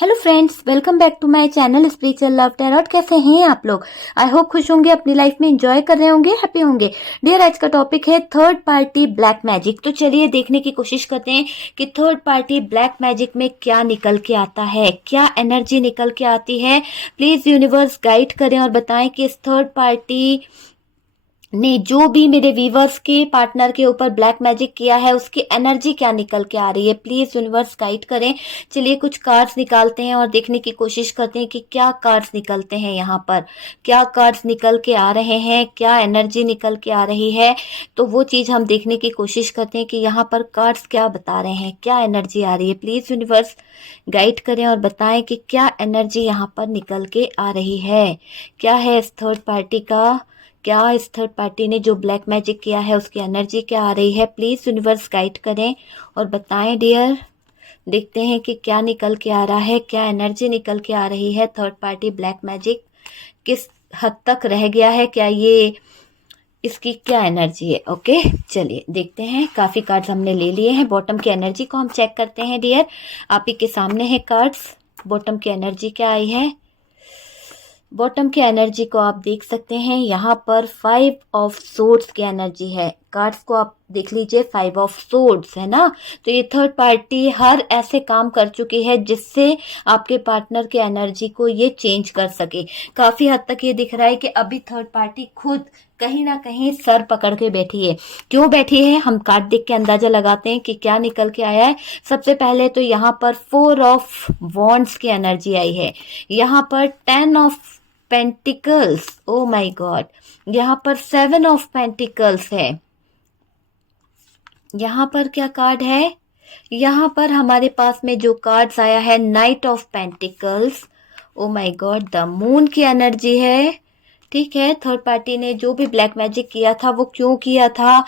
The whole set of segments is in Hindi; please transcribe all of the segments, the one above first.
Hello friends, welcome back to my channel spiritual love tarot. कैसे हैं आप लोग? आई होप खुश होंगे, अपनी लाइफ में एंजॉय कर रहे होंगे, हैप्पी होंगे। डियर, आज का टॉपिक है थर्ड पार्टी ब्लैक मैजिक। तो चलिए देखने की कोशिश करते हैं कि थर्ड पार्टी ब्लैक मैजिक में क्या निकल के आता है, क्या एनर्जी निकल के आती है। प्लीज यूनिवर्स गाइड करें और बताएं कि इस थर्ड पार्टी ने जो भी मेरे वीवर्स के पार्टनर के ऊपर ब्लैक मैजिक किया है उसकी एनर्जी क्या निकल के आ रही है। प्लीज यूनिवर्स गाइड करें। चलिए कुछ कार्ड्स निकालते हैं और देखने की कोशिश करते हैं कि क्या कार्ड्स निकलते हैं यहाँ पर, क्या कार्ड्स निकल के आ रहे हैं, क्या एनर्जी निकल के आ रही है। तो वो चीज हम देखने की कोशिश करते हैं कि यहाँ पर कार्ड्स क्या बता रहे हैं, क्या एनर्जी आ रही है। प्लीज यूनिवर्स गाइड करें और बताएं कि क्या एनर्जी यहाँ पर निकल के आ रही है, क्या है इस थर्ड पार्टी का, क्या इस थर्ड पार्टी ने जो ब्लैक मैजिक किया है उसकी एनर्जी क्या आ रही है। प्लीज यूनिवर्स गाइड करें और बताएं डियर। देखते हैं कि क्या निकल के आ रहा है, क्या एनर्जी निकल के आ रही है। थर्ड पार्टी ब्लैक मैजिक किस हद तक रह गया है, क्या ये इसकी क्या एनर्जी है। ओके चलिए देखते हैं। काफी कार्ड्स हमने ले लिए हैं। बॉटम की एनर्जी को हम चेक करते हैं डियर। आप ही के सामने है कार्ड्स। बॉटम की एनर्जी क्या आई है। बॉटम की एनर्जी को आप देख सकते हैं, यहाँ पर 5 ऑफ सोर्ड्स की एनर्जी है। कार्ड्स को आप देख लीजिए, 5 ऑफ सोर्ड्स है ना। तो ये थर्ड पार्टी हर ऐसे काम कर चुकी है जिससे आपके पार्टनर के एनर्जी को ये चेंज कर सके। काफी हद तक ये दिख रहा है कि अभी थर्ड पार्टी खुद कहीं ना कहीं सर पकड़ के बैठी है। क्यों बैठी है, हम कार्ड देख के अंदाजा लगाते हैं कि क्या निकल के आया है। सबसे पहले तो यहाँ पर 4 ऑफ वॉन्ड्स की एनर्जी आई है। यहाँ पर 10 of pentacles, oh my God. यहाँ पर 7 ऑफ पेंटिकल्स है। यहाँ पर क्या कार्ड है, यहाँ पर हमारे पास में जो कार्ड्स आया है night of pentacles, oh my God. The moon की एनर्जी है। ठीक है, थर्ड पार्टी ने जो भी ब्लैक मैजिक किया था वो क्यों किया था,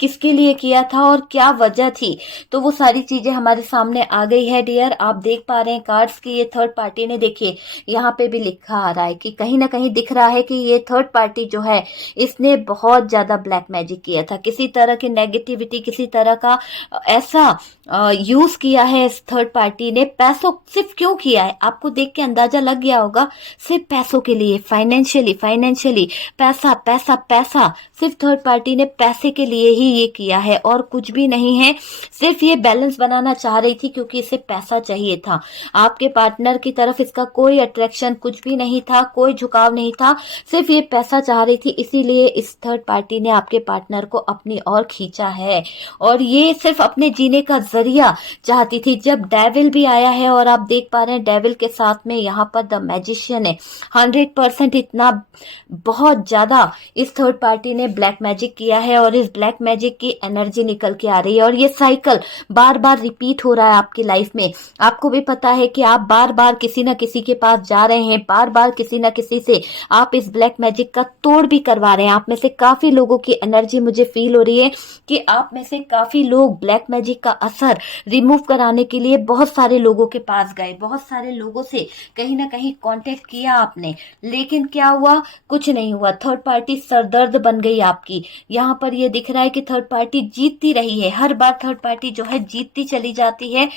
किसके लिए किया था और क्या वजह थी, तो वो सारी चीजें हमारे सामने आ गई है डियर। आप देख पा रहे हैं कार्ड्स की ये थर्ड पार्टी ने, देखिए यहाँ पे भी लिखा आ रहा है कि कहीं ना कहीं दिख रहा है कि ये थर्ड पार्टी जो है इसने बहुत ज्यादा ब्लैक मैजिक किया था। किसी तरह की नेगेटिविटी, किसी तरह का ऐसा यूज किया है इस थर्ड पार्टी ने। पैसों सिर्फ क्यों किया है, आपको देख के अंदाजा लग गया होगा। सिर्फ पैसों के लिए, फाइनेंशियली पैसा पैसा पैसा, सिर्फ थर्ड पार्टी ने पैसे के लिए ही ये किया है और कुछ भी नहीं है। सिर्फ ये बैलेंस बनाना चाह रही थी क्योंकि इसे पैसा चाहिए था। आपके पार्टनर की तरफ इसका कोई अट्रैक्शन कुछ भी नहीं था, कोई झुकाव नहीं था, सिर्फ ये पैसा चाह रही थी। इसीलिए इस थर्ड पार्टी ने आपके पार्टनर को अपनी ओर खींचा है और ये सिर्फ अपने जीने का जरिया चाहती थी। जब डेविल भी आया है और आप देख पा रहे हैं डेविल के साथ में यहाँ पर द मैजिशियन है। 100% इतना बहुत ज्यादा इस थर्ड पार्टी ने ब्लैक मैजिक किया है और इस ब्लैक मैजिक की एनर्जी निकल के आ रही है और ये साइकिल बार बार रिपीट हो रहा है आपकी लाइफ में। आपको भी पता है कि आप बार बार किसी ना किसी के पास जा रहे हैं, बार बार किसी ना किसी से आप इस ब्लैक मैजिक का तोड़ भी करवा रहे हैं। आप में से काफी लोगों की एनर्जी मुझे फील हो रही है कि आप में से काफी लोग ब्लैक मैजिक का असर रिमूव कराने के लिए बहुत सारे लोगों के पास गए, बहुत सारे लोगों से कहीं ना कहीं कांटेक्ट किया आपने, लेकिन क्या हुआ, कुछ नहीं हुआ। थर्ड पार्टी सरदर्द बन गई आपकी। यहाँ पर ये दिख रहा है कि थर्ड पार्टी जीतती रही है, हर बार थर्ड पार्टी जो है जीतती चली जाती है।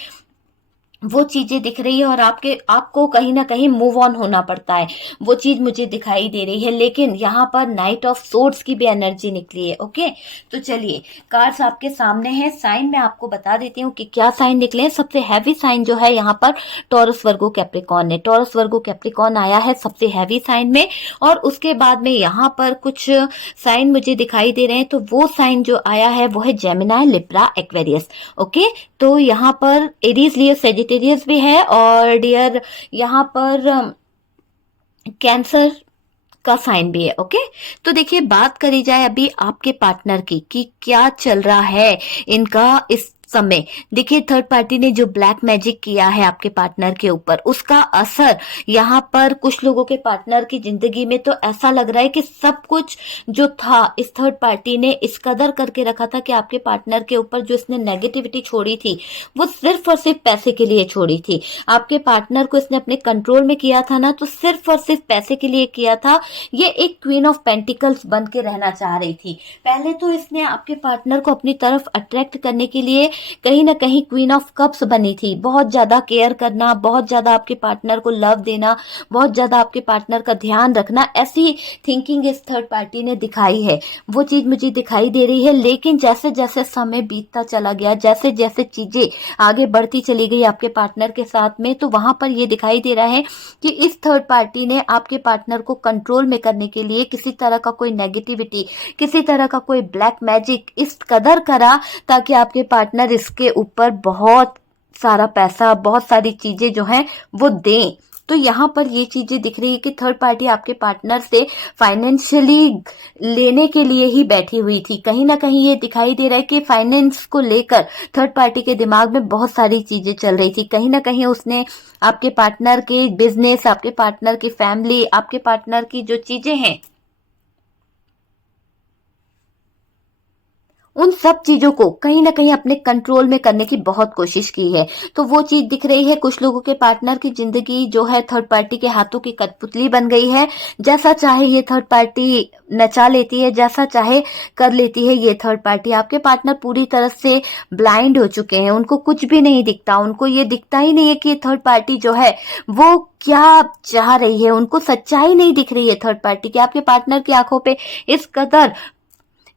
वो चीजें दिख रही है और आपको कहीं ना कहीं मूव ऑन होना पड़ता है, वो चीज मुझे दिखाई दे रही है। लेकिन यहाँ पर नाइट ऑफ सोर्ड्स की भी एनर्जी निकली है। ओके तो चलिए कार्ड्स आपके सामने है। साइन मैं आपको बता देती हूँ कि क्या साइन निकले। सबसे हैवी साइन जो है यहाँ पर टॉरस वर्गो कैप्रिकॉर्न है। टॉरस वर्गो कैप्रिकॉर्न आया है सबसे हैवी साइन में और उसके बाद में यहाँ पर कुछ साइन मुझे दिखाई दे रहे हैं। तो वो साइन जो आया है वो है जेमिनाई, लिब्रा, एक्वेरियस। ओके तो यहाँ पर एरीज, लियो, सेजिटेरियस भी है और डियर यहाँ पर कैंसर का साइन भी है। ओके तो देखिए बात करी जाए अभी आपके पार्टनर की कि क्या चल रहा है इनका इस समय। देखिए थर्ड पार्टी ने जो ब्लैक मैजिक किया है आपके पार्टनर के ऊपर, उसका असर यहाँ पर कुछ लोगों के पार्टनर की जिंदगी में तो ऐसा लग रहा है कि सब कुछ जो था इस थर्ड पार्टी ने इस कदर करके रखा था कि आपके पार्टनर के ऊपर जो इसने नेगेटिविटी छोड़ी थी वो सिर्फ और सिर्फ पैसे के लिए छोड़ी थी। आपके पार्टनर को इसने अपने कंट्रोल में किया था ना, तो सिर्फ और सिर्फ पैसे के लिए किया था। ये एक क्वीन ऑफ पेंटिकल्स बन के रहना चाह रही थी। पहले तो इसने आपके पार्टनर को अपनी तरफ अट्रैक्ट करने के लिए कहीं ना कहीं क्वीन ऑफ कप्स बनी थी। बहुत ज्यादा केयर करना, बहुत ज्यादा आपके पार्टनर को लव देना, बहुत ज्यादा आपके पार्टनर का ध्यान रखना, ऐसी थिंकिंग इस थर्ड पार्टी ने दिखाई है। वो चीज मुझे दिखाई दे रही है। लेकिन जैसे जैसे समय बीतता चला गया, जैसे जैसे चीजें आगे बढ़ती चली गई आपके पार्टनर के साथ में, तो वहां पर ये दिखाई दे रहा है कि इस थर्ड पार्टी ने आपके पार्टनर को कंट्रोल में करने के लिए किसी तरह का कोई नेगेटिविटी, किसी तरह का कोई ब्लैक मैजिक इस कदर करा ताकि आपके पार्टनर इसके ऊपर बहुत सारा पैसा, बहुत सारी चीजें जो हैं वो दें। तो यहाँ पर ये चीजें दिख रही है कि थर्ड पार्टी आपके पार्टनर से फाइनेंशियली लेने के लिए ही बैठी हुई थी। कहीं ना कहीं ये दिखाई दे रहा है कि फाइनेंस को लेकर थर्ड पार्टी के दिमाग में बहुत सारी चीजें चल रही थी। कहीं ना कहीं उसने आपके पार्टनर के बिजनेस, आपके पार्टनर की फैमिली, आपके पार्टनर की जो चीजें हैं, उन सब चीजों को कहीं ना कहीं अपने कंट्रोल में करने की बहुत कोशिश की है। तो वो चीज दिख रही है। कुछ लोगों के पार्टनर की जिंदगी जो है थर्ड पार्टी के हाथों की कठपुतली बन गई है। जैसा चाहे ये थर्ड पार्टी नचा लेती है, जैसा चाहे कर लेती है ये थर्ड पार्टी। आपके पार्टनर पूरी तरह से ब्लाइंड हो चुके हैं, उनको कुछ भी नहीं दिखता। उनको ये दिखता ही नहीं है कि थर्ड पार्टी जो है वो क्या चाह रही है। उनको सच्चाई नहीं दिख रही है थर्ड पार्टी की। आपके पार्टनर की आंखों पे इस कदर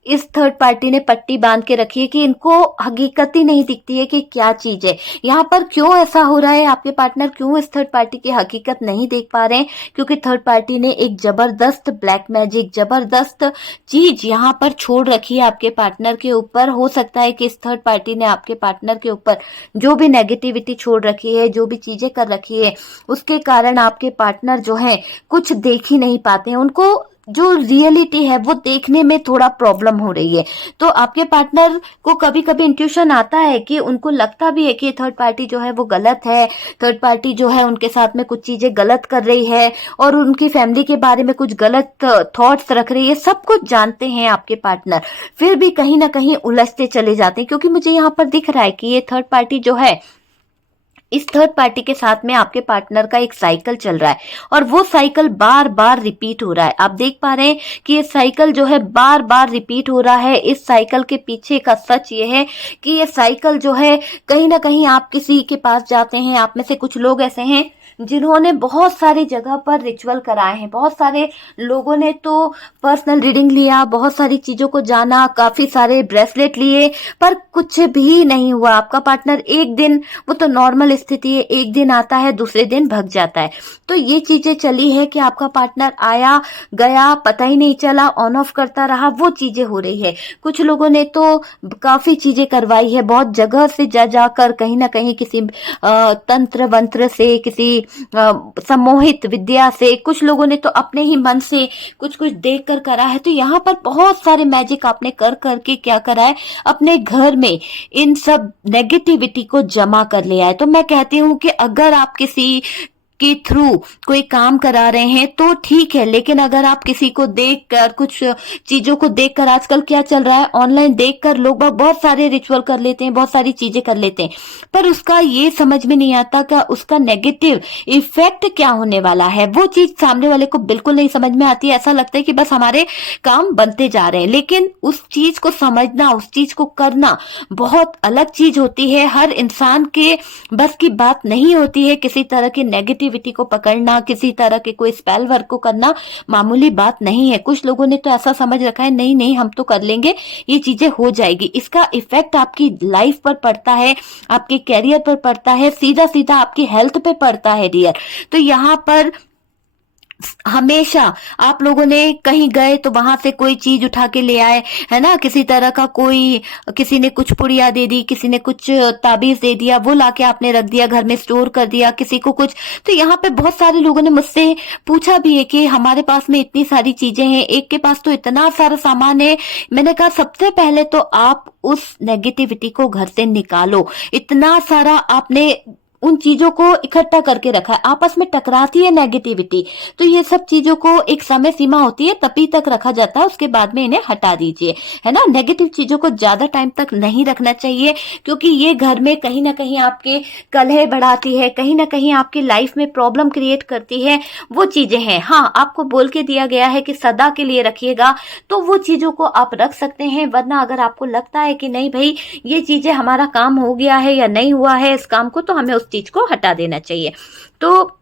इस थर्ड पार्टी ने पट्टी बांध के रखी है कि इनको हकीकत ही नहीं दिखती है कि क्या चीज है। यहाँ पर क्यों ऐसा हो रहा है, आपके पार्टनर क्यों इस थर्ड पार्टी की हकीकत नहीं देख पा रहे हैं? क्योंकि थर्ड पार्टी ने एक जबरदस्त ब्लैक मैजिक, जबरदस्त चीज यहाँ पर छोड़ रखी है आपके पार्टनर के ऊपर। हो सकता है कि इस थर्ड पार्टी ने आपके पार्टनर के ऊपर जो भी नेगेटिविटी छोड़ रखी है, जो भी चीजें कर रखी है, उसके कारण आपके पार्टनर जो है कुछ देख ही नहीं पाते हैं। उनको जो रियलिटी है वो देखने में थोड़ा प्रॉब्लम हो रही है। तो आपके पार्टनर को कभी कभी इंट्यूशन आता है कि उनको लगता भी है कि थर्ड पार्टी जो है वो गलत है, थर्ड पार्टी जो है उनके साथ में कुछ चीजें गलत कर रही है और उनकी फैमिली के बारे में कुछ गलत थॉट्स रख रही है। सब कुछ जानते हैं आपके पार्टनर, फिर भी कहीं ना कहीं उलझते चले जाते हैं। क्योंकि मुझे यहाँ पर दिख रहा है कि ये थर्ड पार्टी जो है, इस थर्ड पार्टी के साथ में आपके पार्टनर का एक साइकिल चल रहा है और वो साइकिल बार बार रिपीट हो रहा है। आप देख पा रहे हैं कि ये साइकिल जो है बार बार रिपीट हो रहा है। इस साइकिल के पीछे का सच ये है कि ये साइकिल जो है कहीं ना कहीं आप किसी के पास जाते हैं, आप में से कुछ लोग ऐसे हैं जिन्होंने बहुत सारी जगह पर रिचुअल कराए हैं, बहुत सारे लोगों ने तो पर्सनल रीडिंग लिया, बहुत सारी चीजों को जाना, काफी सारे ब्रेसलेट लिए, पर कुछ भी नहीं हुआ। आपका पार्टनर एक दिन, वो तो नॉर्मल स्थिति है, एक दिन आता है दूसरे दिन भग जाता है। तो ये चीजें चली है कि आपका पार्टनर आया गया, पता ही नहीं चला, ऑन ऑफ करता रहा, वो चीजें हो रही है। कुछ लोगों ने तो काफी चीजें करवाई है, बहुत जगह से जा जाकर कहीं ना कहीं किसी तंत्र वंत्र से, किसी सम्मोहित विद्या से, कुछ लोगों ने तो अपने ही मन से कुछ कुछ देख कर करा है। तो यहाँ पर बहुत सारे मैजिक आपने कर करके क्या करा है, अपने घर में इन सब नेगेटिविटी को जमा कर लिया है। तो मैं कहती हूँ कि अगर आप किसी के थ्रू कोई काम करा रहे हैं तो ठीक है, लेकिन अगर आप किसी को देखकर, कुछ चीजों को देखकर, आजकल क्या चल रहा है, ऑनलाइन देखकर लोग बहुत सारे रिचुअल कर लेते हैं, बहुत सारी चीजें कर लेते हैं, पर उसका ये समझ में नहीं आता कि उसका नेगेटिव इफेक्ट क्या होने वाला है। वो चीज सामने वाले को बिल्कुल नहीं समझ में आती है। ऐसा लगता है कि बस हमारे काम बनते जा रहे हैं, लेकिन उस चीज को समझना, उस चीज को करना बहुत अलग चीज होती है। हर इंसान के बस की बात नहीं होती है। किसी तरह की नेगेटिविटी को पकड़ना, किसी तरह के कोई स्पेल वर्क को करना मामूली बात नहीं है। कुछ लोगों ने तो ऐसा समझ रखा है, नहीं नहीं हम तो कर लेंगे, ये चीजें हो जाएगी। इसका इफेक्ट आपकी लाइफ पर पड़ता है, आपके कैरियर पर पड़ता है, सीधा सीधा आपकी हेल्थ पे पड़ता है डियर। तो यहाँ पर हमेशा आप लोगों ने कहीं गए तो वहां से कोई चीज उठा के ले आए, है ना, किसी तरह का कोई, किसी ने कुछ पुड़िया दे दी, किसी ने कुछ ताबीज दे दिया, वो लाके आपने रख दिया, घर में स्टोर कर दिया, किसी को कुछ। तो यहाँ पे बहुत सारे लोगों ने मुझसे पूछा भी है कि हमारे पास में इतनी सारी चीजें हैं, एक के पास तो इतना सारा सामान है। मैंने कहा सबसे पहले तो आप उस नेगेटिविटी को घर से निकालो। इतना सारा आपने उन चीजों को इकट्ठा करके रखा है, आपस में टकराती है नेगेटिविटी। तो ये सब चीजों को एक समय सीमा होती है तभी तक रखा जाता है, उसके बाद में इन्हें हटा दीजिए, है ना। नेगेटिव चीजों को ज्यादा टाइम तक नहीं रखना चाहिए, क्योंकि ये घर में कहीं ना कहीं आपके कलह बढ़ाती है, कहीं ना कहीं आपकी लाइफ में प्रॉब्लम क्रिएट करती है। वो चीजें हैं, हाँ आपको बोल के दिया गया है कि सदा के लिए रखिएगा, तो वो चीजों को आप रख सकते हैं। वरना अगर आपको लगता है कि नहीं भाई ये चीजें हमारा काम हो गया है या नहीं हुआ है इस काम को, तो हमें उस चीज को हटा देना चाहिए। तो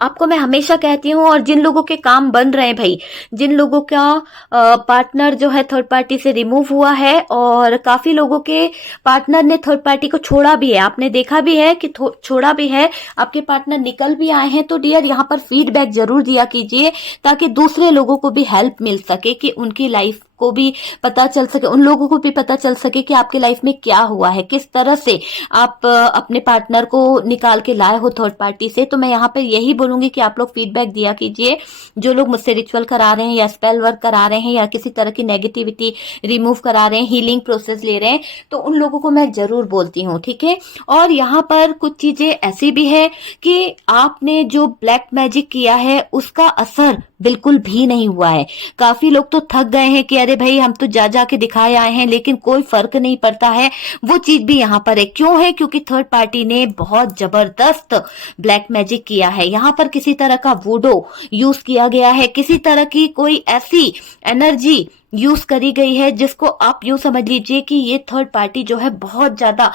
आपको मैं हमेशा कहती हूँ, और जिन लोगों के काम बन रहे हैं भाई, जिन लोगों का पार्टनर जो है थर्ड पार्टी से रिमूव हुआ है, और काफी लोगों के पार्टनर ने थर्ड पार्टी को छोड़ा भी है, आपने देखा भी है कि छोड़ा भी है, आपके पार्टनर निकल भी आए हैं। तो डियर यहाँ पर फीडबैक जरूर दिया कीजिए, ताकि दूसरे लोगों को भी हेल्प मिल सके, कि उनकी लाइफ को भी पता चल सके, उन लोगों को भी पता चल सके कि आपके लाइफ में क्या हुआ है, किस तरह से आप अपने पार्टनर को निकाल के लाए हो थर्ड पार्टी से। तो मैं यहाँ पर यही बोलूंगी कि आप लोग फीडबैक दिया कीजिए, जो लोग मुझसे रिचुअल करा रहे हैं या स्पेल वर्क करा रहे हैं या किसी तरह की नेगेटिविटी रिमूव करा रहे हैं, हीलिंग प्रोसेस ले रहे हैं, तो उन लोगों को मैं जरूर बोलती हूँ, ठीक है। और यहाँ पर कुछ चीजें ऐसी भी है कि आपने जो ब्लैक मैजिक किया है उसका असर बिल्कुल भी नहीं हुआ है। काफी लोग तो थक गए हैं कि अरे भाई हम तो जा जा के दिखाए आए हैं लेकिन कोई फर्क नहीं पड़ता है। वो चीज भी यहाँ पर है, क्यों है? क्योंकि थर्ड पार्टी ने बहुत जबरदस्त ब्लैक मैजिक किया है। यहाँ पर किसी तरह का वूडो यूज किया गया है, किसी तरह की कोई ऐसी एनर्जी यूज करी गई है जिसको आप यूं समझ लीजिए कि ये थर्ड पार्टी जो है बहुत ज्यादा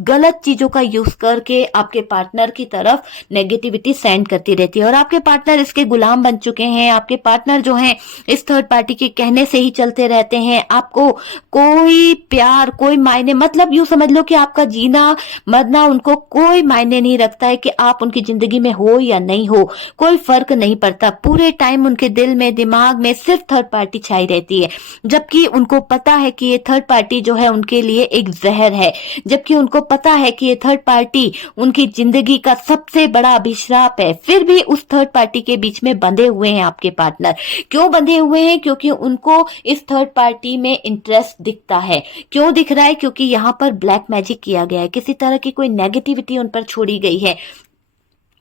गलत चीजों का यूज करके आपके पार्टनर की तरफ नेगेटिविटी सेंड करती रहती है, और आपके पार्टनर इसके गुलाम बन चुके हैं। आपके पार्टनर जो हैं इस थर्ड पार्टी के कहने से ही चलते रहते हैं। आपको कोई प्यार, कोई मायने, मतलब यूं समझ लो कि आपका जीना मरना उनको कोई मायने नहीं रखता है, कि आप उनकी जिंदगी में हो या नहीं हो, कोई फर्क नहीं पड़ता। पूरे टाइम उनके दिल में, दिमाग में सिर्फ थर्ड पार्टी छाई रहती है, जबकि उनको पता है कि ये थर्ड पार्टी जो है उनके लिए एक जहर है, जबकि उनको पता है कि ये थर्ड पार्टी उनकी जिंदगी का सबसे बड़ा अभिशाप है। फिर भी उस थर्ड पार्टी के बीच में बंधे हुए हैं आपके पार्टनर। क्यों बंधे हुए हैं? क्योंकि उनको इस थर्ड पार्टी में इंटरेस्ट दिखता है। क्यों दिख रहा है? क्योंकि यहाँ पर ब्लैक मैजिक किया गया है, किसी तरह की कोई नेगेटिविटी उन पर छोड़ी गई है।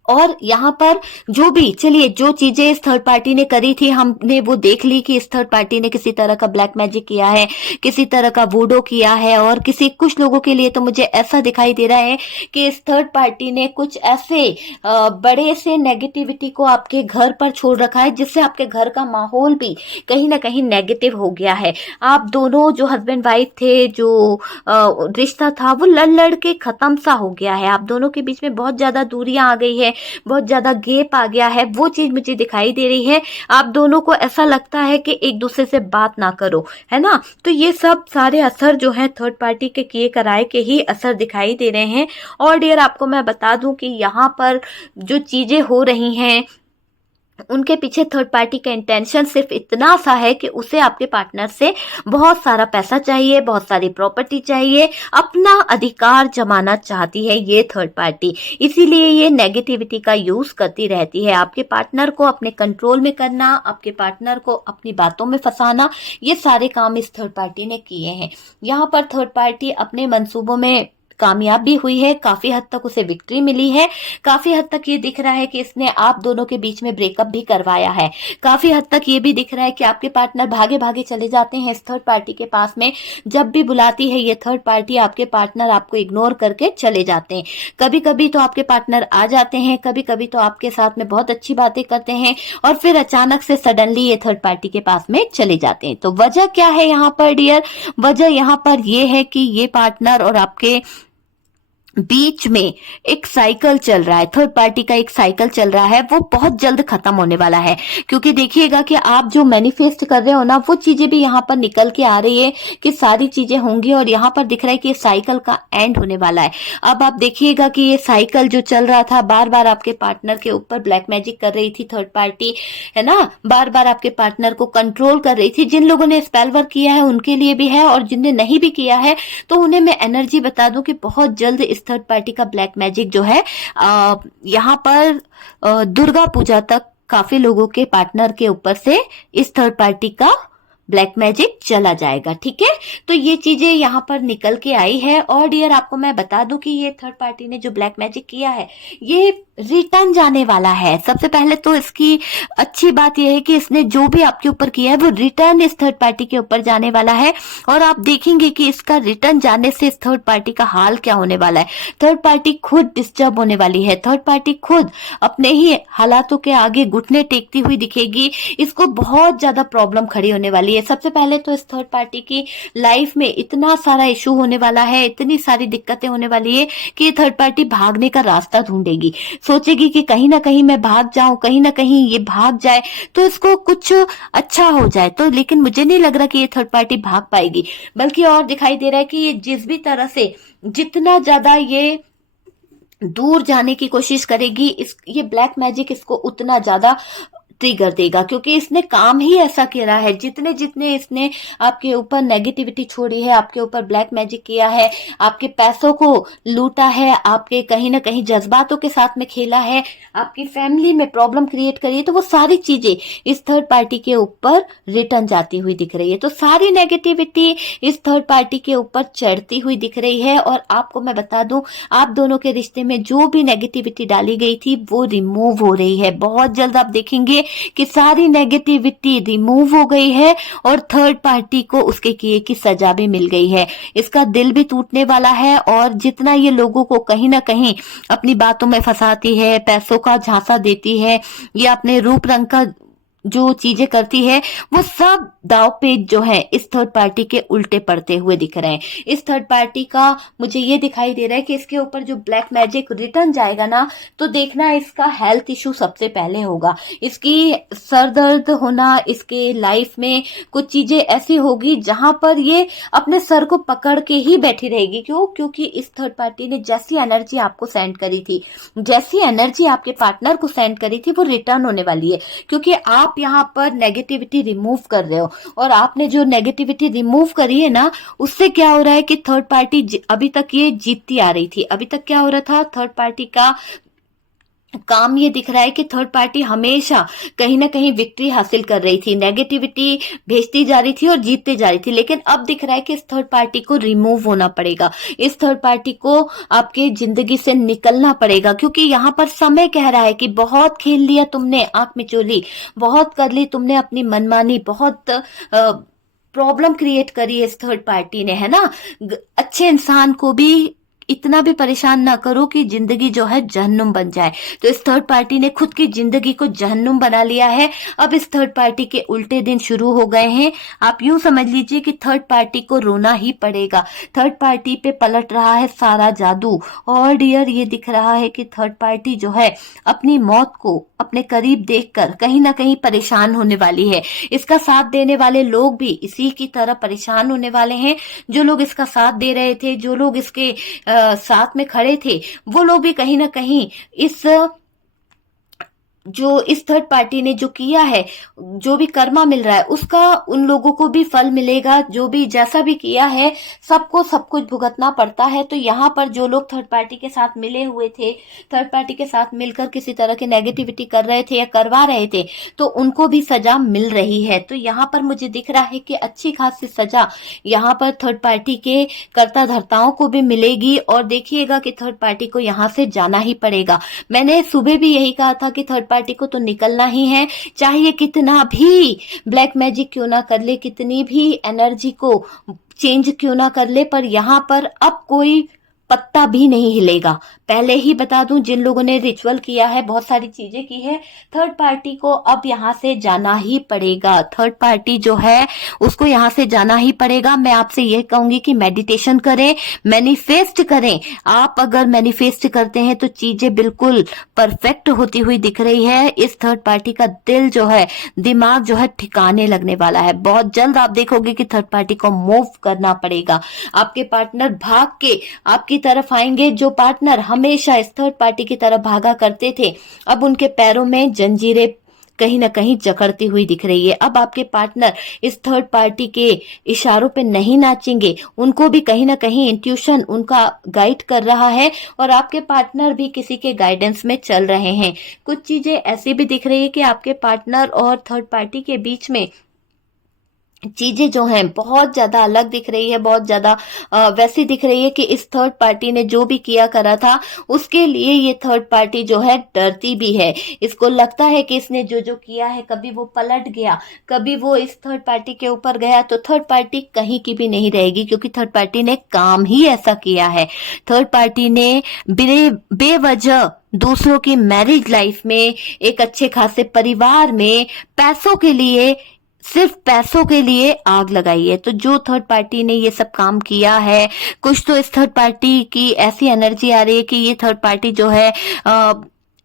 और यहाँ पर जो भी, चलिए जो चीजें इस थर्ड पार्टी ने करी थी हमने वो देख ली, कि इस थर्ड पार्टी ने किसी तरह का ब्लैक मैजिक किया है, किसी तरह का वूडो किया है, और कुछ लोगों के लिए तो मुझे ऐसा दिखाई दे रहा है कि इस थर्ड पार्टी ने कुछ ऐसे बड़े से नेगेटिविटी को आपके घर पर छोड़ रखा है, जिससे आपके घर का माहौल भी कहीं ना कहीं नेगेटिव हो गया है। आप दोनों जो हस्बैंड वाइफ थे, जो रिश्ता था वो लड़ लड़ के खत्म सा हो गया है। आप दोनों के बीच में बहुत ज्यादा दूरियां आ गई है, बहुत ज्यादा गैप आ गया है, वो चीज मुझे दिखाई दे रही है। आप दोनों को ऐसा लगता है कि एक दूसरे से बात ना करो, है ना। तो ये सब सारे असर जो है थर्ड पार्टी के किए कराए के ही असर दिखाई दे रहे हैं। और डियर आपको मैं बता दूं कि यहाँ पर जो चीजें हो रही हैं उनके पीछे थर्ड पार्टी का इंटेंशन सिर्फ इतना सा है कि उसे आपके पार्टनर से बहुत सारा पैसा चाहिए, बहुत सारी प्रॉपर्टी चाहिए, अपना अधिकार जमाना चाहती है ये थर्ड पार्टी। इसीलिए ये नेगेटिविटी का यूज करती रहती है, आपके पार्टनर को अपने कंट्रोल में करना, आपके पार्टनर को अपनी बातों में फंसाना, ये सारे काम इस थर्ड पार्टी ने किए हैं। यहाँ पर थर्ड पार्टी अपने मंसूबों में कामयाब भी हुई है, काफी हद तक उसे विक्ट्री मिली है, काफी हद तक ये दिख रहा है कि इसने आप दोनों के बीच में ब्रेकअप भी करवाया है। काफी हद तक ये भी दिख रहा है कि आपके पार्टनर भागे भागे चले जाते हैं इस थर्ड पार्टी के पास में। जब भी बुलाती है ये थर्ड पार्टी, आपके पार्टनर आपको इग्नोर करके चले जाते हैं। कभी कभी तो आपके पार्टनर आ जाते हैं, कभी कभी तो आपके साथ में बहुत अच्छी बातें करते हैं, और फिर अचानक से सडनली ये थर्ड पार्टी के पास में चले जाते हैं। तो वजह क्या है यहाँ पर डियर? वजह यहाँ पर ये है कि ये पार्टनर और आपके बीच में एक साइकिल चल रहा है, थर्ड पार्टी का एक साइकिल चल रहा है, वो बहुत जल्द खत्म होने वाला है। क्योंकि देखिएगा कि आप जो मैनिफेस्ट कर रहे हो ना, वो चीजें भी यहाँ पर निकल के आ रही है कि सारी चीजें होंगी, और यहाँ पर दिख रहा है कि ये साइकिल का एंड होने वाला है। अब आप देखिएगा कि ये साइकिल जो चल रहा था, बार बार आपके पार्टनर के ऊपर ब्लैक मैजिक कर रही थी थर्ड पार्टी, है ना, बार बार आपके पार्टनर को कंट्रोल कर रही थी। जिन लोगों ने स्पेल वर्क किया है उनके लिए भी है, और जिनने नहीं भी किया है तो उन्हें मैं एनर्जी बता दूं कि बहुत जल्द थर्ड पार्टी का ब्लैक मैजिक जो है यहाँ पर दुर्गा पूजा तक काफी लोगों के पार्टनर के ऊपर से इस थर्ड पार्टी का ब्लैक मैजिक चला जाएगा। ठीक है, तो ये चीजें यहाँ पर निकल के आई है। और डियर आपको मैं बता दूं कि ये थर्ड पार्टी ने जो ब्लैक मैजिक किया है ये रिटर्न जाने वाला है। सबसे पहले तो इसकी अच्छी बात यह है कि इसने जो भी आपके ऊपर किया है वो रिटर्न इस थर्ड पार्टी के ऊपर जाने वाला है। और आप देखेंगे कि इसका रिटर्न जाने से इस थर्ड पार्टी का हाल क्या होने वाला है। थर्ड पार्टी खुद डिस्टर्ब होने वाली है। थर्ड पार्टी खुद अपने ही हालातों के आगे घुटने टेकती हुई दिखेगी। इसको बहुत ज्यादा प्रॉब्लम खड़ी होने वाली है। सबसे पहले तो इस थर्ड पार्टी की लाइफ में इतना सारा इशू होने वाला है, इतनी सारी दिक्कतें होने वाली है कि ये थर्ड पार्टी भागने का रास्ता ढूंढेगी। सोचेगी कि कहीं ना कहीं मैं भाग जाऊं, कहीं ना कहीं ये भाग जाए तो इसको कुछ अच्छा हो जाए। तो लेकिन मुझे नहीं लग रहा कि ये थर्ड पार्टी भाग पाएगी, बल्कि और दिखाई दे रहा है कि ये जिस भी तरह से जितना ज्यादा ये दूर जाने की कोशिश करेगी, ये ब्लैक मैजिक इसको उतना ज्यादा ट्रिगर देगा, क्योंकि इसने काम ही ऐसा करा है। जितने जितने इसने आपके ऊपर नेगेटिविटी छोड़ी है, आपके ऊपर ब्लैक मैजिक किया है, आपके पैसों को लूटा है, आपके कहीं ना कहीं जज्बातों के साथ में खेला है, आपकी फैमिली में प्रॉब्लम क्रिएट करी है, तो वो सारी चीजें इस थर्ड पार्टी के ऊपर रिटर्न जाती हुई दिख रही है। तो सारी नेगेटिविटी इस थर्ड पार्टी के ऊपर चढ़ती हुई दिख रही है। और आपको मैं बता दूं, आप दोनों के रिश्ते में जो भी नेगेटिविटी डाली गई थी वो रिमूव हो रही है। बहुत जल्द आप देखेंगे कि सारी नेगेटिविटी रिमूव हो गई है और थर्ड पार्टी को उसके किए की सजा भी मिल गई है। इसका दिल भी टूटने वाला है। और जितना ये लोगों को कहीं ना कहीं अपनी बातों में फंसाती है, पैसों का झांसा देती है या अपने रूप रंग का जो चीजें करती है, वो सब दाव पेच जो है इस थर्ड पार्टी के उल्टे पड़ते हुए दिख रहे हैं। इस थर्ड पार्टी का मुझे ये दिखाई दे रहा है कि इसके ऊपर जो ब्लैक मैजिक रिटर्न जाएगा ना, तो देखना इसका हेल्थ इशू सबसे पहले होगा। इसकी सर दर्द होना, इसके लाइफ में कुछ चीजें ऐसी होगी जहां पर ये अपने सर को पकड़ के ही बैठी रहेगी। क्यों? क्योंकि इस थर्ड पार्टी ने जैसी एनर्जी आपको सेंड करी थी, जैसी एनर्जी आपके पार्टनर को सेंड करी थी, वो रिटर्न होने वाली है। क्योंकि आप यहाँ पर नेगेटिविटी रिमूव कर रहे हो, और आपने जो नेगेटिविटी रिमूव करी है ना, उससे क्या हो रहा है कि थर्ड पार्टी अभी तक ये जीतती आ रही थी। अभी तक क्या हो रहा था, थर्ड पार्टी का काम ये दिख रहा है कि थर्ड पार्टी हमेशा कहीं ना कहीं विक्ट्री हासिल कर रही थी, नेगेटिविटी भेजती जा रही थी और जीतती जा रही थी। लेकिन अब दिख रहा है कि इस थर्ड पार्टी को रिमूव होना पड़ेगा, इस थर्ड पार्टी को आपके जिंदगी से निकलना पड़ेगा। क्योंकि यहाँ पर समय कह रहा है कि बहुत खेल लिया तुमने आंख मिचोली, बहुत कर ली तुमने अपनी मनमानी, बहुत प्रॉब्लम क्रिएट करी है इस थर्ड पार्टी ने, है ना। अच्छे इंसान को भी इतना भी परेशान ना करो कि जिंदगी जो है जहन्नुम बन जाए। तो इस थर्ड पार्टी ने खुद की जिंदगी को जहन्नुम बना लिया है। अब इस थर्ड पार्टी के उल्टे दिन शुरू हो गए हैं। आप यूं समझ लीजिए कि थर्ड पार्टी को रोना ही पड़ेगा। थर्ड पार्टी पे पलट रहा है सारा जादू। और डियर ये दिख रहा है कि थर्ड पार्टी जो है अपनी मौत को अपने करीब देखकर कहीं ना कहीं परेशान होने वाली है। इसका साथ देने वाले लोग भी इसी की तरह परेशान होने वाले हैं। जो लोग इसका साथ दे रहे थे, जो लोग इसके साथ में खड़े थे, वो लोग भी कहीं ना कहीं इस थर्ड पार्टी ने जो किया है, जो भी कर्मा मिल रहा है, उसका उन लोगों को भी फल मिलेगा। जो भी जैसा भी किया है, सबको सब कुछ भुगतना पड़ता है। तो यहाँ पर जो लोग थर्ड पार्टी के साथ मिले हुए थे, थर्ड पार्टी के साथ मिलकर किसी तरह की नेगेटिविटी कर रहे थे या करवा रहे थे, तो उनको भी सजा मिल रही है। तो यहाँ पर मुझे दिख रहा है कि अच्छी खासी सजा यहाँ पर थर्ड पार्टी के कर्ता धर्ताओं को भी मिलेगी। और देखिएगा कि थर्ड पार्टी को यहाँ से जाना ही पड़ेगा। मैंने सुबह भी यही कहा था कि थर्ड पार्टी को तो निकलना ही है, चाहे कितना भी ब्लैक मैजिक क्यों ना कर ले, कितनी भी एनर्जी को चेंज क्यों ना कर ले, पर यहाँ पर अब कोई पत्ता भी नहीं हिलेगा। पहले ही बता दूं, जिन लोगों ने रिचुअल किया है, बहुत सारी चीजें की है, थर्ड पार्टी को अब यहाँ से जाना ही पड़ेगा। थर्ड पार्टी जो है उसको यहाँ से जाना ही पड़ेगा। मैं आपसे यह कहूंगी कि मेडिटेशन करें, मैनिफेस्ट करें। आप अगर मैनिफेस्ट करते हैं तो चीजें बिल्कुल परफेक्ट होती हुई दिख रही है। इस थर्ड पार्टी का दिल जो है, दिमाग जो है ठिकाने लगने वाला है। बहुत जल्द आप देखोगे कि थर्ड पार्टी को मूव करना पड़ेगा। आपके पार्टनर भाग के आपकी तरफ आएंगे। जो पार्टनर हमेशा इस थर्ड पार्टी की तरफ भागा करते थे, अब उनके पैरों में जंजीरें कहीं ना कहीं जकड़ती हुई दिख रही है। अब आपके पार्टनर इस थर्ड पार्टी के इशारों पे नहीं नाचेंगे, उनको भी कहीं ना कहीं इंट्यूशन उनका गाइड कर रहा है, और आपके पार्टनर भी किसी के गाइडेंस में चल रहे हैं। कुछ चीजें ऐसी भी दिख रही है कि आपके पार्टनर और थर्ड पार्टी के बीच में चीजें जो हैं बहुत ज्यादा अलग दिख रही है, बहुत ज्यादा वैसी दिख रही है कि इस थर्ड पार्टी ने जो भी किया करा था उसके लिए ये थर्ड पार्टी जो है डरती भी है। इसको लगता है कि इसने जो जो किया है, कभी वो पलट गया, कभी वो इस थर्ड पार्टी के ऊपर गया, तो थर्ड पार्टी कहीं की भी नहीं रहेगी, क्योंकि थर्ड पार्टी ने काम ही ऐसा किया है। थर्ड पार्टी ने बेवजह दूसरों की मैरिज लाइफ में, एक अच्छे खासे परिवार में, पैसों के लिए, सिर्फ पैसों के लिए आग लगाई है। तो जो थर्ड पार्टी ने ये सब काम किया है, कुछ तो इस थर्ड पार्टी की ऐसी एनर्जी आ रही है कि ये थर्ड पार्टी जो है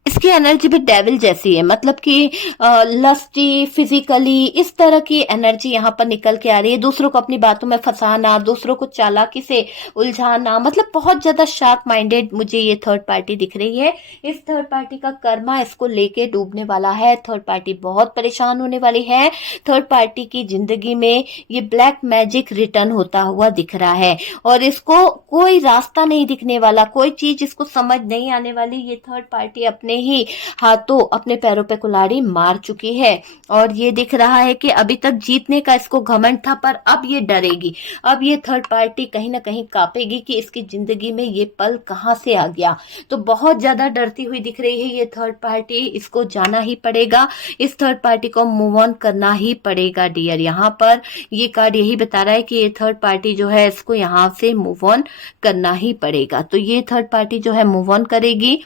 इसकी एनर्जी भी डेविल जैसी है, मतलब कि लस्टी, फिजिकली, इस तरह की एनर्जी यहाँ पर निकल के आ रही है। दूसरों को अपनी बातों में फंसाना, दूसरों को चालाकी से उलझाना, मतलब बहुत ज्यादा शार्प माइंडेड मुझे ये थर्ड पार्टी दिख रही है। इस थर्ड पार्टी का कर्मा इसको लेके डूबने वाला है। थर्ड पार्टी बहुत परेशान होने वाली है। थर्ड पार्टी की जिंदगी में ये ब्लैक मैजिक रिटर्न होता हुआ दिख रहा है, और इसको कोई रास्ता नहीं दिखने वाला, कोई चीज इसको समझ नहीं आने वाली। ये थर्ड पार्टी अपने ही हाथों अपने पैरों पे कुल्हाड़ी मार चुकी है, और ये दिख रहा है कि अभी तक जीतने का इसको घमंड था, पर अब ये डरेगी। अब ये थर्ड पार्टी कहीं ना कहीं कांपेगी कि इसकी जिंदगी में ये पल कहां से आ गया। तो बहुत ज्यादा डरती हुई दिख रही है ये थर्ड पार्टी। इसको जाना ही पड़ेगा, इस थर्ड पार्टी को मूव ऑन करना ही पड़ेगा डियर। यहाँ पर ये कार्ड यही बता रहा है कि ये थर्ड पार्टी जो है इसको यहाँ से मूव ऑन करना ही पड़ेगा। तो ये थर्ड पार्टी जो है मूव ऑन करेगी।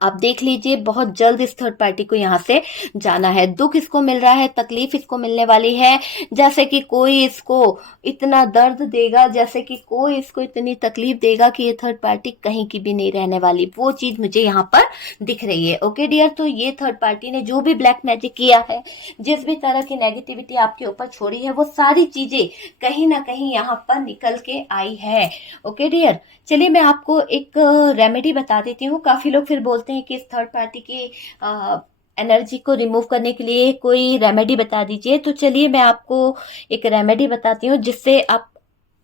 आप देख लीजिए, बहुत जल्द इस थर्ड पार्टी को यहाँ से जाना है। दुख इसको मिल रहा है, तकलीफ इसको मिलने वाली है, जैसे कि कोई इसको इतना दर्द देगा, जैसे कि कोई इसको इतनी तकलीफ देगा कि ये थर्ड पार्टी कहीं की भी नहीं रहने वाली। वो चीज मुझे यहाँ पर दिख रही है। ओके डियर, तो ये थर्ड पार्टी ने जो भी ब्लैक मैजिक किया है, जिस भी तरह की नेगेटिविटी आपके ऊपर छोड़ी है, वो सारी चीजें कहीं ना कहीं यहाँ पर निकल के आई है। ओके डियर, चलिए मैं आपको एक रेमेडी बता देती हूँ। काफी लोग फिर बोलते हैं कि इस थर्ड पार्टी की एनर्जी को रिमूव करने के लिए कोई रेमेडी बता दीजिए। तो चलिए मैं आपको एक रेमेडी बताती हूँ, जिससे आप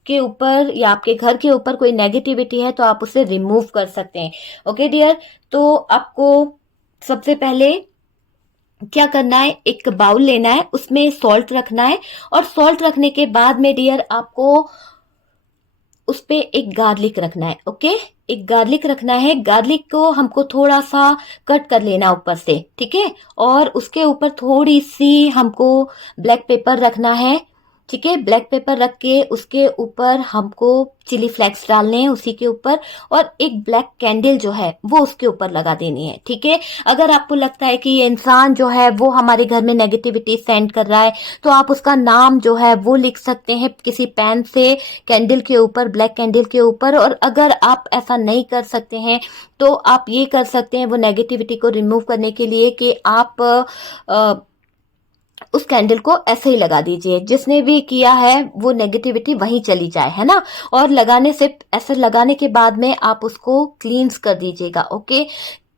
के ऊपर या आपके घर के ऊपर कोई नेगेटिविटी है तो आप उसे रिमूव कर सकते हैं। ओके डियर, तो आपको सबसे पहले क्या करना है, एक बाउल लेना है, उसमें सॉल्ट रखना है, और सॉल्ट रखने के बाद में डियर आपको उस पे एक गार्लिक रखना है। ओके, एक गार्लिक रखना है। गार्लिक को हमको थोड़ा सा कट कर लेना ऊपर से, ठीक है। और उसके ऊपर थोड़ी सी हमको ब्लैक पेपर रखना है, ठीक है। ब्लैक पेपर रख के उसके ऊपर हमको चिली फ्लेक्स डालने हैं उसी के ऊपर, और एक ब्लैक कैंडल जो है वो उसके ऊपर लगा देनी है, ठीक है। अगर आपको लगता है कि ये इंसान जो है वो हमारे घर में नेगेटिविटी सेंड कर रहा है, तो आप उसका नाम जो है वो लिख सकते हैं किसी पेन से कैंडल के ऊपर, ब्लैक कैंडल के ऊपर। और अगर आप ऐसा नहीं कर सकते हैं तो आप ये कर सकते हैं वो नेगेटिविटी को रिमूव करने के लिए कि आप उस कैंडल को ऐसे ही लगा दीजिए, जिसने भी किया है वो नेगेटिविटी वहीं चली जाए, है ना। और लगाने से, ऐसे लगाने के बाद में आप उसको क्लींस कर दीजिएगा। ओके,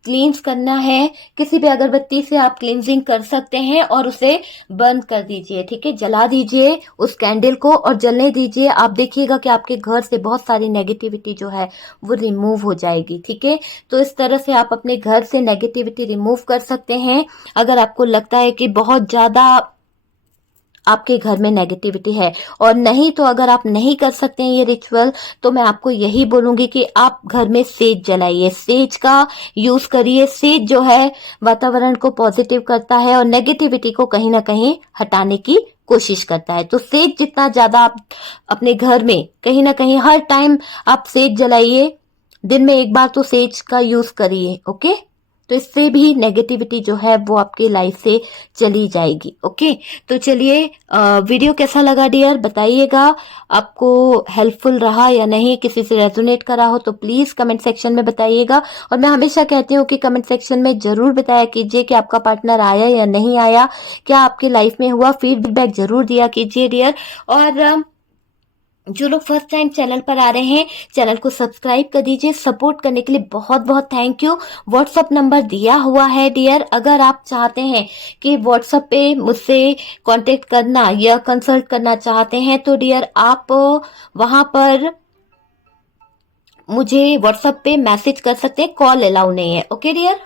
क्लींस करना है, किसी भी अगरबत्ती से आप क्लींजिंग कर सकते हैं, और उसे बंद कर दीजिए, ठीक है। जला दीजिए उस कैंडल को और जलने दीजिए। आप देखिएगा कि आपके घर से बहुत सारी नेगेटिविटी जो है वो रिमूव हो जाएगी, ठीक है। तो इस तरह से आप अपने घर से नेगेटिविटी रिमूव कर सकते हैं। अगर आपको लगता है कि बहुत ज्यादा आपके घर में नेगेटिविटी है, और नहीं तो अगर आप नहीं कर सकते हैं ये रिचुअल, तो मैं आपको यही बोलूंगी कि आप घर में सेज जलाइए, सेज का यूज करिए। सेज जो है वातावरण को पॉजिटिव करता है और नेगेटिविटी को कहीं ना कहीं हटाने की कोशिश करता है। तो सेज जितना ज्यादा आप अपने घर में कहीं ना कहीं हर टाइम आप सेज जलाइए, दिन में एक बार तो सेज का यूज करिए। ओके, तो इससे भी नेगेटिविटी जो है वो आपकी लाइफ से चली जाएगी। ओके, तो चलिए वीडियो कैसा लगा डियर बताइएगा। आपको हेल्पफुल रहा या नहीं, किसी से रेजोनेट करा हो तो प्लीज कमेंट सेक्शन में बताइएगा। और मैं हमेशा कहती हूँ कि कमेंट सेक्शन में जरूर बताया कीजिए कि आपका पार्टनर आया या नहीं आया, क्या आपकी लाइफ में हुआ, फीडबैक जरूर दिया कीजिए डियर। और जो लोग फर्स्ट टाइम चैनल पर आ रहे हैं, चैनल को सब्सक्राइब कर दीजिए। सपोर्ट करने के लिए बहुत बहुत थैंक यू। व्हाट्सअप नंबर दिया हुआ है डियर, अगर आप चाहते हैं कि व्हाट्सअप पे मुझसे कांटेक्ट करना या कंसल्ट करना चाहते हैं तो डियर आप वहां पर मुझे व्हाट्सएप पे मैसेज कर सकते हैं, कॉल अलाउ नहीं है। Okay dear.